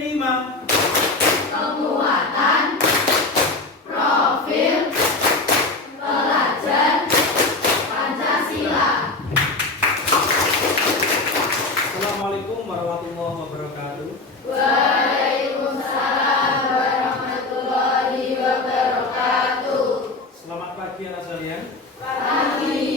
P5. Penguatan profil pelajar Pancasila. Assalamualaikum warahmatullahi wabarakatuh. Waalaikumsalam warahmatullahi wabarakatuh. Selamat pagi anak sekalian. Pagi.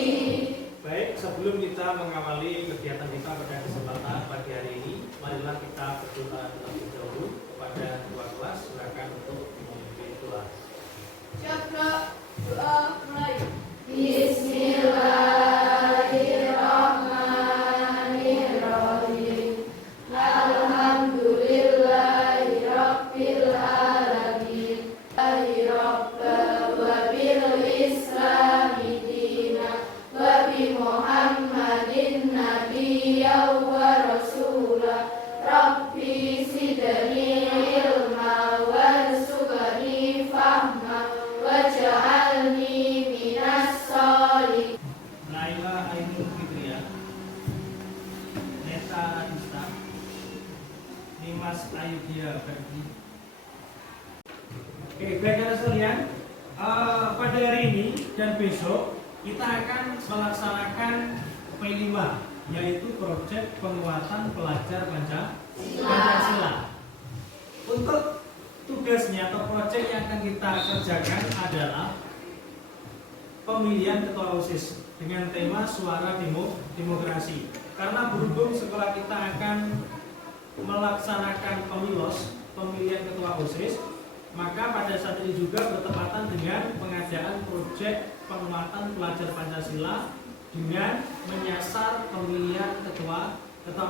Baik, sebelum kita mengawali kegiatan kita pada kesempatan pagi hari ini, marilah kita berdoa terlebih dahulu kepada dua kelas. Silakan untuk memimpin doa. Coba doa mulai. Bismillahirrahmanirrahim. Alhamdulillahirabbil alamin. Rabba wa bil islami dina wa bi Muhammadin nabiyya wa rasula. Rabbi zidni ilma warzuqni fahma waj'alni minas sholihin. Naila Ainul Fitria, Neta Anissa, Nimas Ayudia Ferdi. Oke, baik anak sekalian, pada hari ini dan besok kita akan melaksanakan P5, yaitu proyek penguatan pelajar Pancasila. Untuk tugasnya atau proyek yang akan kita kerjakan adalah pemilihan ketua OSIS dengan tema suara demokrasi. Karena berhubung sekolah kita akan melaksanakan pemilihan ketua OSIS, maka pada saat ini juga bertepatan dengan pengadaan proyek penguatan pelajar Pancasila dengan menyasar pemilihan ketua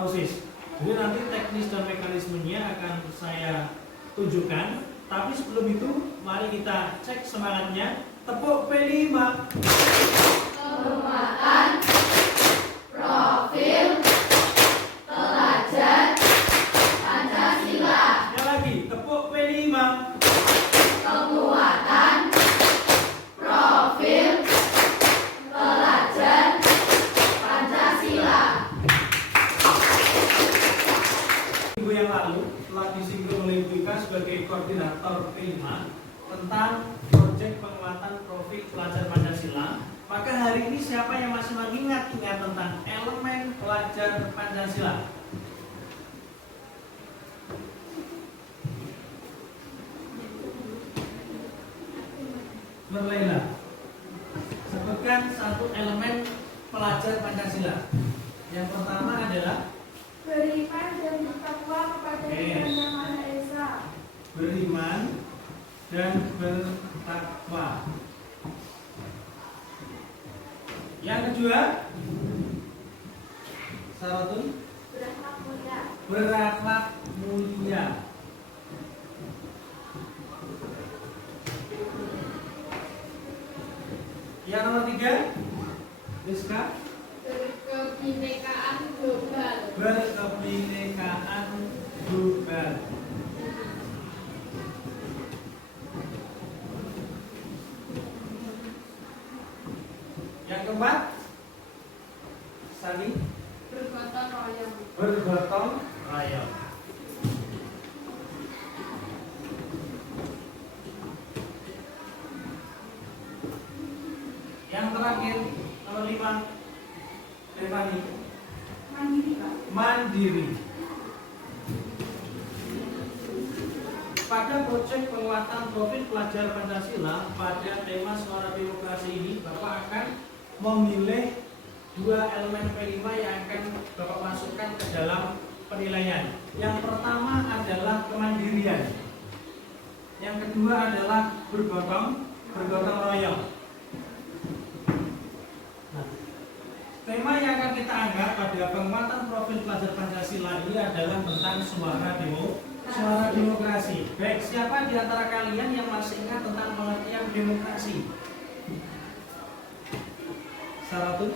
OSIS. Jadi nanti teknis dan mekanismenya akan saya tunjukkan. Tapi sebelum itu, mari kita cek semangatnya. Tepuk P5. Penguatan profil pelajar Pancasila. Sekali lagi, tepuk P5. Penguatan profil pelajar Pancasila. Minggu yang lalu telah disinggung oleh Ibu Ika sebagai koordinator P5 tentang proyek penguatan profil pelajar Pancasila. Maka hari ini siapa yang masih mengingat tentang elemen pelajar Pancasila? Berlaila, sebutkan satu elemen pelajar Pancasila. Yang pertama adalah Beriman dan bertakwa kepada Tuhan Yang Maha Esa. beriman dan bertakwa. Yang kedua, syaratun Berakhlak mulia. berakhlak mulia. Yang nomor tiga, Rizka, Berkebinekaan global. berkebinekaan global. Yang keempat, Sani, Bergotong royong. bergotong royong. Yang terakhir, nomor 5, Stefani, Mandiri, Pak. mandiri. Pada proyek penguatan profil pelajar Pancasila pada tema suara demokrasi ini, Bapak akan memilih dua elemen P5 yang akan Bapak masukkan ke dalam penilaian. Yang pertama adalah kemandirian. Yang kedua adalah bergotong royong. Nah, tema yang akan kita angkat pada penguatan profil pelajar Pancasila ini adalah tentang suara demokrasi. Baik, siapa di antara kalian yang masih ingat tentang pengertian demokrasi? Syaratun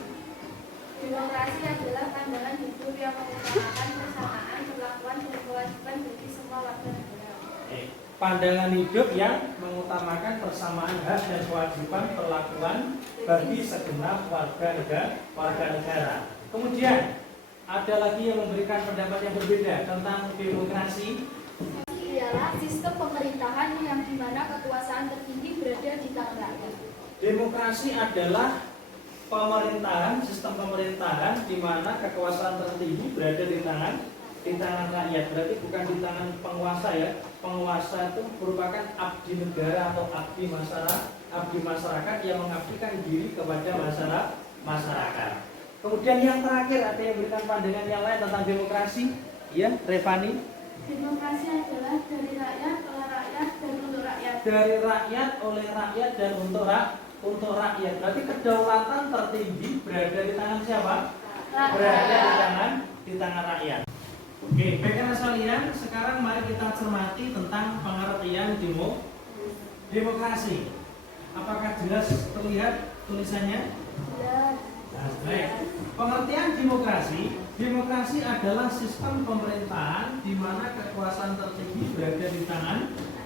Demokrasi adalah pandangan hidup yang mengutamakan persamaan perlakuan dan kewajiban bagi semua warga negara. pandangan hidup yang mengutamakan persamaan hak dan kewajiban perlakuan bagi segenap warga negara. Kemudian ada lagi yang memberikan pendapat yang berbeda tentang demokrasi. adalah sistem pemerintahan yang dimana kekuasaan tertinggi berada di tangan rakyat. Demokrasi adalah pemerintahan, sistem pemerintahan di mana kekuasaan tertinggi berada di tangan rakyat. Berarti bukan di tangan penguasa ya. Penguasa itu merupakan abdi negara atau abdi masyarakat yang mengabdikan diri kepada masyarakat. Kemudian yang terakhir, ada yang berikan pandangan yang lain tentang demokrasi? Ya, Revani. Demokrasi adalah dari rakyat, oleh rakyat, dan untuk rakyat. Dari rakyat, oleh rakyat, dan untuk rakyat. Berarti kedaulatan tertinggi berada di tangan siapa? Berada di tangan rakyat. Oke, baiklah sekalian, sekarang mari kita cermati tentang pengertian demokrasi. Apakah jelas terlihat tulisannya? Nah, baik. Pengertian demokrasi adalah sistem pemerintahan di mana kekuasaan tertinggi berada di tangan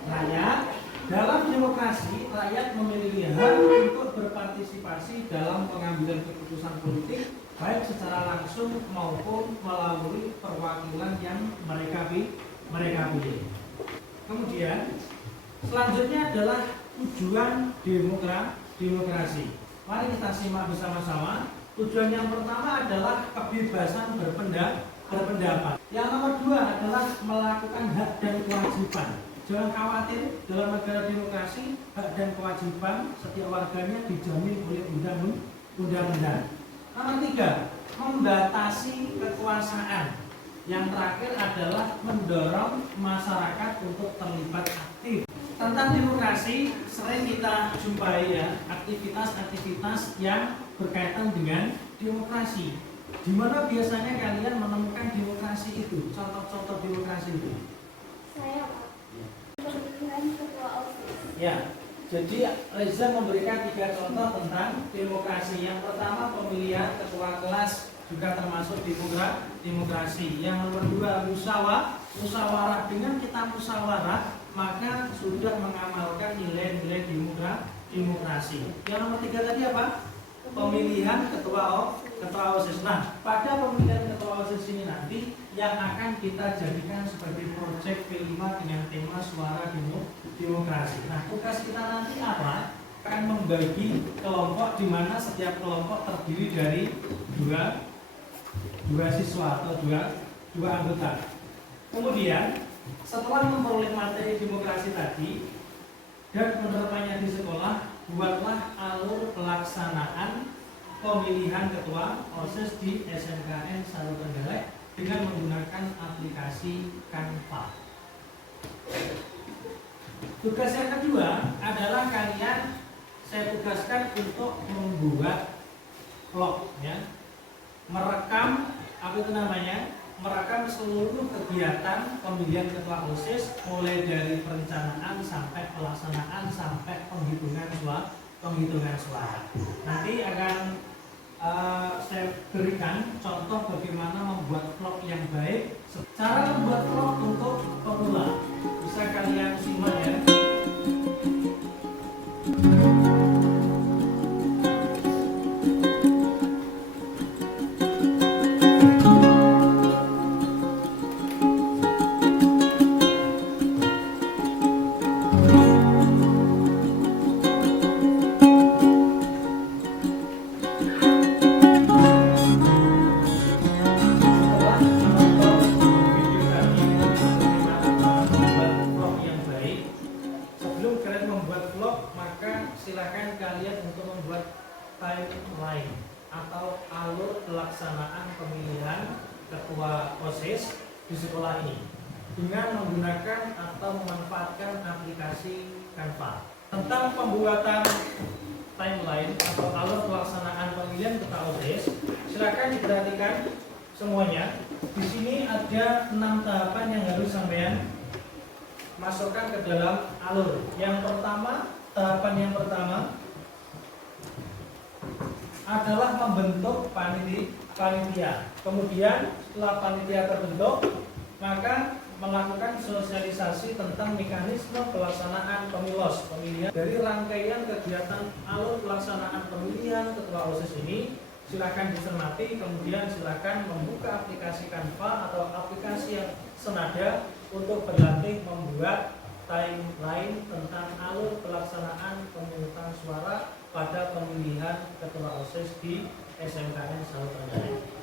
rakyat. Dalam demokrasi, rakyat memiliki hak untuk berpartisipasi dalam pengambilan keputusan politik, baik secara langsung maupun melalui perwakilan yang mereka pilih. Kemudian, selanjutnya adalah tujuan demokrasi. Mari kita simak bersama-sama. Tujuan yang pertama adalah kebebasan berpendapat. Yang nomor 2 adalah melakukan hak dan kewajiban. Jangan khawatir, dalam negara demokrasi hak dan kewajiban setiap warganya dijamin oleh undang-undang. Nomor 3, membatasi kekuasaan. Yang terakhir adalah mendorong masyarakat untuk terlibat aktif. Tentang demokrasi sering kita jumpai ya, aktivitas-aktivitas yang berkaitan dengan demokrasi. Di mana biasanya kalian menemukan demokrasi itu? Contoh-contoh demokrasi itu? Saya pemilihan ketua OSIS. Ya, jadi Reza memberikan 3 contoh tentang demokrasi. Yang pertama pemilihan ketua kelas, juga termasuk demokrasi. Yang nomor 2 musyawarah. Dengan kita musyawarah maka sudah mengamalkan nilai-nilai demokrasi. Yang nomor 3 tadi apa? Pemilihan ketua OSIS. Nah, pada pemilihan ketua OSIS ini nanti yang akan kita jadikan sebagai proyek P5 dengan tema suara demokrasi. Nah, tugas kita nanti apa? Akan membagi kelompok di mana setiap kelompok terdiri dari dua siswa atau dua anggota. Kemudian setelah memperoleh materi demokrasi tadi dan penerapannya di sekolah, buatlah alur pelaksanaan pemilihan ketua OSIS di SMKN Satu Trenggalek dengan menggunakan aplikasi Canva. Tugas yang kedua adalah saya tugaskan untuk membuat vlog, ya, merekam merekam seluruh kegiatan pemilihan ketua OSIS mulai dari perencanaan sampai pelaksanaan sampai penghitungan suara. Nanti akan saya berikan contoh bagaimana membuat vlog yang baik. Cara membuat vlog untuk pemula bisa kalian simak ya. Silakan kalian untuk membuat timeline atau alur pelaksanaan pemilihan ketua OSIS di sekolah ini dengan menggunakan atau memanfaatkan aplikasi Canva. Tentang pembuatan timeline atau alur pelaksanaan pemilihan ketua OSIS, silakan diperhatikan semuanya. Di sini ada 6 tahapan yang harus sampean masukkan ke dalam alur. Tahapan yang pertama adalah membentuk panitia. Kemudian setelah panitia terbentuk, maka melakukan sosialisasi tentang mekanisme pelaksanaan pemilihan. Dari rangkaian kegiatan alur pelaksanaan pemilihan ketua OSIS ini, silakan dicermati, kemudian silakan membuka aplikasi Canva atau aplikasi yang senada untuk berlatih membuat timeline tentang alur pelaksanaan pemungutan suara pada pemilihan ketua OSIS di SMKN Satu Trenggalek.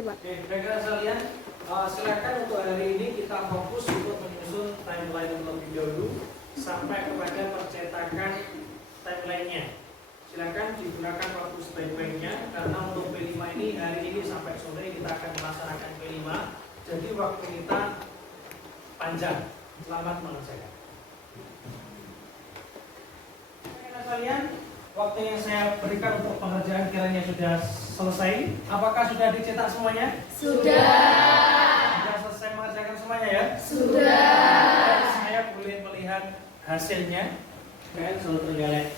Oke, rekan sekalian, silakan untuk hari ini kita fokus untuk menyusun timeline terlebih dahulu sampai kepada percetakan timelinenya. Silakan digunakan waktu sebaik-baiknya karena untuk P5 ini hari ini sampai sore kita akan melaksanakan P5. Jadi waktu kita panjang. Selamat mengerjakan. Rekan sekalian, waktu yang saya berikan untuk pengerjaan kiranya sudah selesai. Apakah sudah dicetak semuanya? Sudah. Sudah selesai mengerjakan semuanya ya? Sudah. Saya boleh melihat hasilnya. Kan Satu Trenggalek.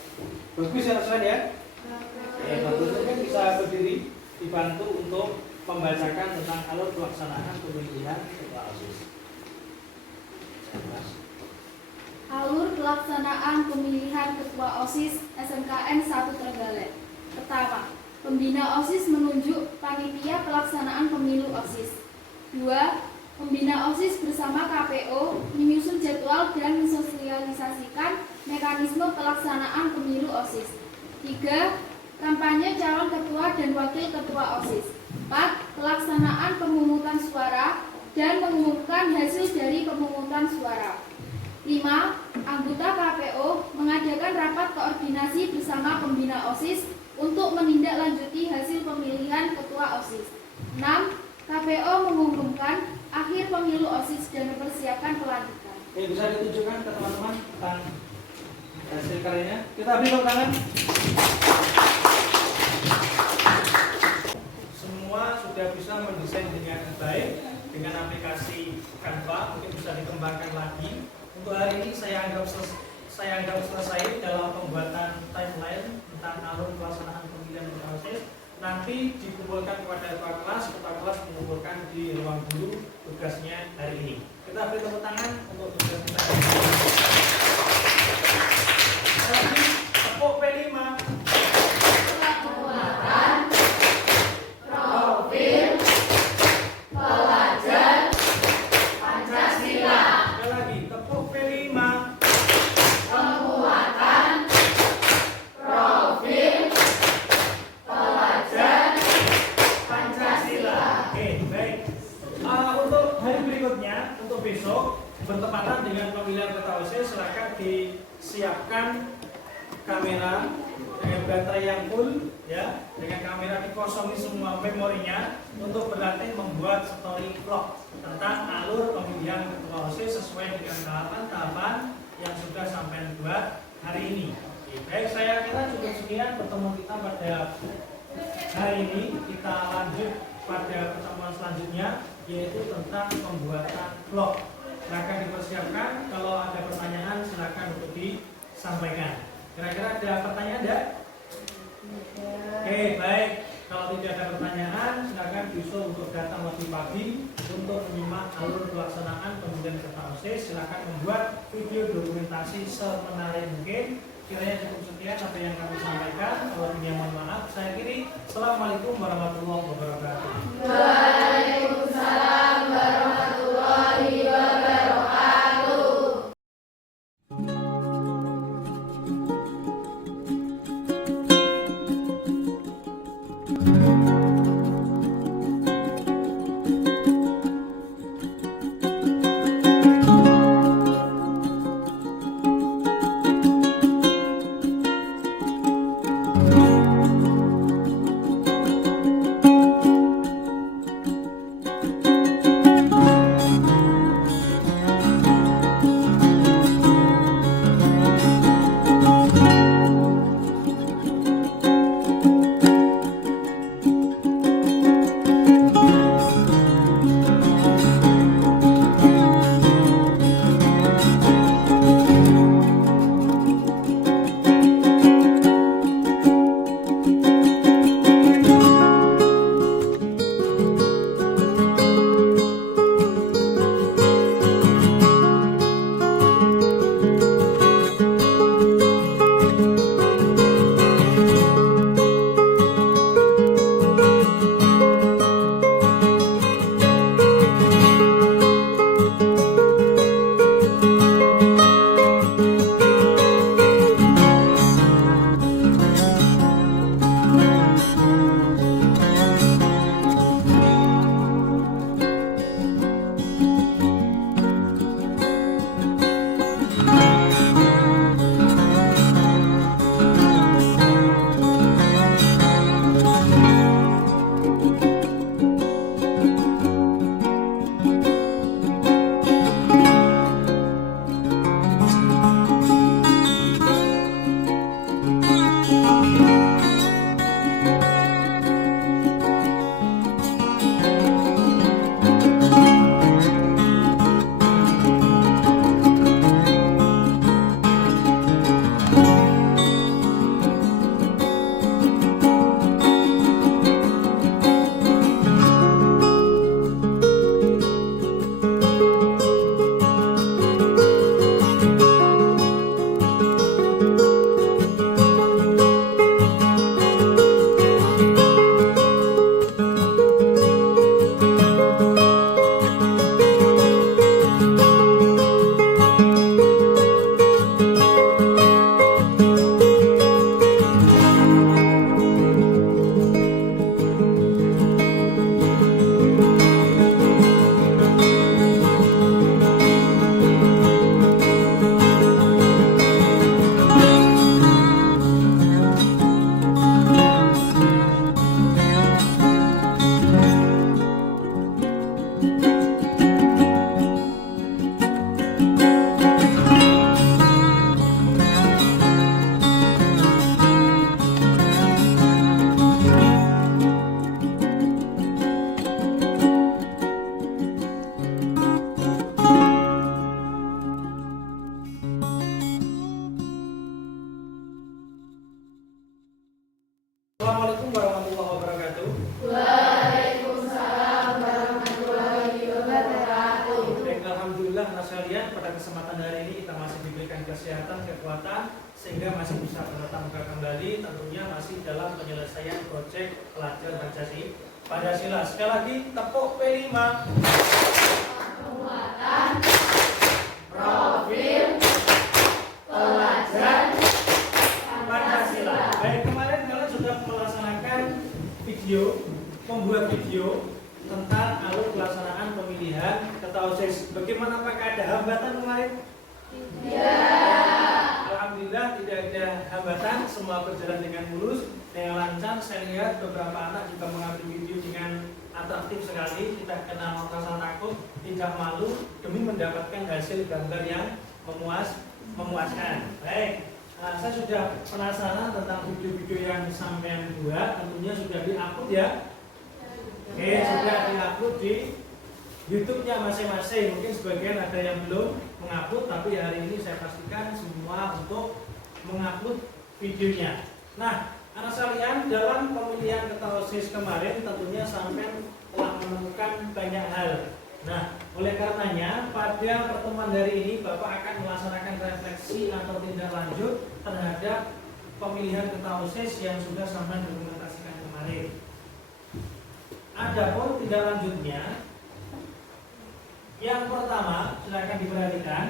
Bagus ya teman ya? Ya, bagus. Mungkin bisa berdiri dibantu untuk membacakan tentang alur pelaksanaan pemilihan ketua OSIS. Alur pelaksanaan pemilihan ketua OSIS SMKN 1 Trenggalek. Pertama, pembina OSIS menunjuk panitia pelaksanaan pemilu OSIS. 2. Pembina OSIS bersama KPO menyusun jadwal dan mensosialisasikan mekanisme pelaksanaan pemilu OSIS. 3. Kampanye calon ketua dan wakil ketua OSIS. 4. Pelaksanaan pemungutan suara dan mengumumkan hasil dari pemungutan suara. 5. Anggota KPO mengadakan rapat koordinasi bersama pembina OSIS untuk menindaklanjuti hasil pemilihan ketua OSIS. 6. KPO mengumumkan akhir pemilu OSIS dan mempersiapkan pelantikan. Oke, bisa ditunjukkan ke teman-teman tentang hasil karyanya. Kita beri tepuk tangan. Semua sudah bisa mendesain dengan baik dengan aplikasi Canva, mungkin bisa dikembangkan lagi. Untuk hari ini saya anggap selesai dalam pembuatan timeline tentang alur pelaksanaan pemilihan ketua OSIS. Nanti dikumpulkan kepada ketua kelas mengumpulkan di ruang guru tugasnya hari ini. Kita beri tepuk tangan untuk tugas kita hari ini. Lagi tepuk P5. Penguatan, profil, pelajar, Pancasila. Sekali lagi tepuk P5. Penguatan, profil, pelajar, Pancasila. Oke, baik. Untuk hari berikutnya, untuk besok bertepatan dengan pemilihan ketua OSIS, silakan disiapkan kamera dengan baterai yang full, ya, dengan kamera dikosongi semua memorinya untuk berlatih membuat story vlog tentang alur pemilihan ketua OSIS sesuai dengan tahapan-tahapan yang sudah sampai buat hari ini. Oke, baik, saya kira cukup sekian pertemuan kita pada hari ini. Kita lanjut pada pertemuan selanjutnya, yaitu tentang pembuatan vlog. Silakan dipersiapkan. Kalau ada pertanyaan silakan untuk disampaikan. Kira-kira ada pertanyaan enggak? Oke, baik. Kalau tidak ada pertanyaan, silakan besok untuk datang lebih pagi untuk menyimak alur pelaksanaan pemilihan ketua OSIS. Silakan membuat video dokumentasi semenarik mungkin. Kiranya cukup sekian apa yang kami sampaikan. Kalau punya mohon maaf. Saya akhiri. Assalamualaikum warahmatullahi wabarakatuh. Waalaikumsalam warahmatullahi wabarakatuh. alhamdulillah anak sekalian, pada kesempatan hari ini kita masih diberikan kesehatan, kekuatan, sehingga masih bisa bertatap muka kembali, tentunya masih dalam penyelesaian proyek pelajar Pancasila. Sekali lagi tepuk P5. Penguatan profil pelajar Pancasila. Baik, kemarin kalian sudah melaksanakan membuat video tentang alur pelaksanaan pemilihan ketua OSIS. Bagaimana, apakah ada hambatan kemarin? Tidak. Alhamdulillah tidak ada hambatan, semua berjalan dengan mulus, dengan lancar. Saya lihat beberapa anak juga mengambil video dengan atraktif sekali, tidak kenal rasa takut, tidak malu, demi mendapatkan hasil gambar yang memuaskan. Baik. Nah, saya sudah penasaran tentang video-video yang sampean buat, tentunya sudah di-upload ya. Oke, sudah di-upload di YouTube-nya masing-masing. Mungkin sebagian ada yang belum mengupload, tapi hari ini saya pastikan semua untuk mengupload videonya. Nah, anak sekalian, dalam pemilihan ketua OSIS kemarin tentunya sampean telah menemukan banyak hal. Nah, oleh karenanya pada pertemuan hari ini Bapak akan melaksanakan refleksi atau tindak lanjut terhadap pemilihan ketua OSIS yang sudah sampean dokumentasikan kemarin. Adapun tindak lanjutnya, yang pertama silakan diperhatikan,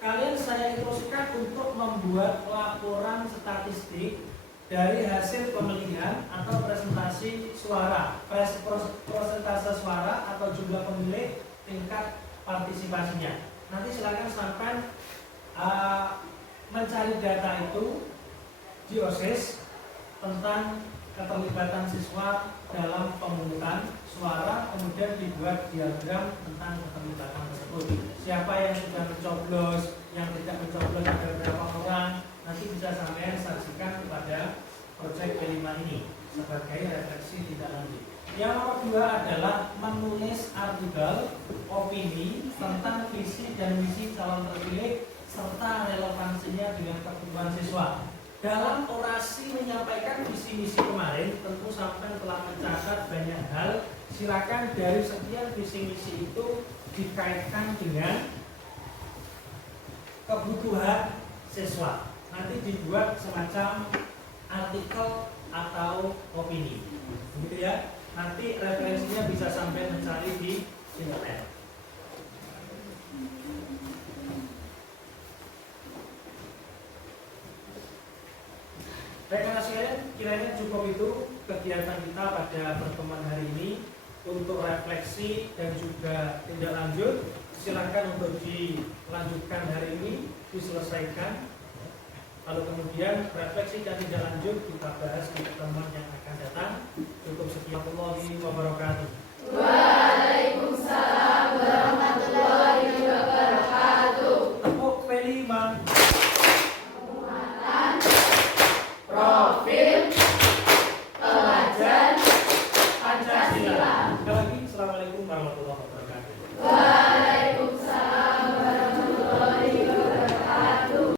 kalian saya instruksikan untuk membuat laporan statistik dari hasil pemilihan atau presentasi suara, persentase suara atau jumlah pemilih, tingkat partisipasinya. Nanti silakan sampai mencari data itu di OSIS tentang keterlibatan siswa dalam pemungutan suara, kemudian dibuat diagram tentang keterlibatan tersebut. Siapa yang sudah mencoblos, yang tidak mencoblos ada berapa orang, nanti bisa sampai saksikan kepada proyek P5 ini sebagai refleksi tidak lanjut. Yang nomor 2 adalah menulis artikel opini tentang visi dan misi calon terpilih serta relevansinya dengan kebutuhan siswa. Dalam orasi menyampaikan visi misi kemarin, tentu sampai telah mencatat banyak hal. Silakan dari sekian visi misi itu dikaitkan dengan kebutuhan siswa. Nanti dibuat semacam artikel atau opini, begitu ya. Nanti referensinya bisa sampai mencari di internet. Baik, anak sekalian, kiranya cukup itu kegiatan kita pada pertemuan hari ini untuk refleksi dan juga tindak lanjut. Silakan untuk dilanjutkan hari ini, diselesaikan. Lalu kemudian refleksi dan tindak lanjut kita bahas di pertemuan yang akan datang. Cukup sekian. Warahmatullahi wabarakatuh.